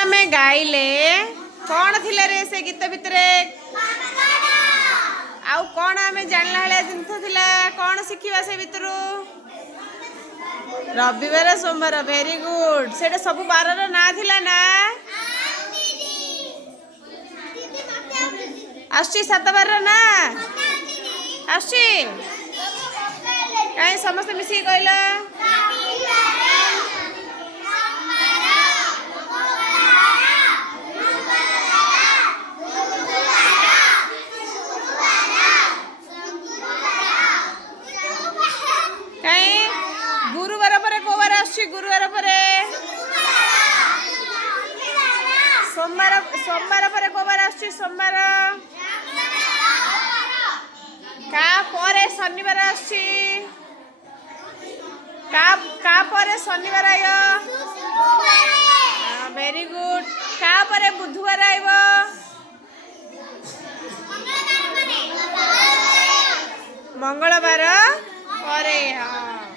आमे गाइले कौन थिले रे से गीत भितर आउ कौन आमे जानला हले जिंस थिला कौन शिखिबा से भितरु रविवार सोमवार वेरी गुड सेटा सब बारर ना थिला ना आसी सात बार ना आसी कहीं समस्त मिसी कहला गुरुवार पर कोबार आछी गुरुवार पर सोमवार सोमवार पर कोबार आछी सोमवार का परे शनिवार आछी का परे शनिवार आयो वेरी गुड का परे बुधवार आइबो मंगलवार परे हाँ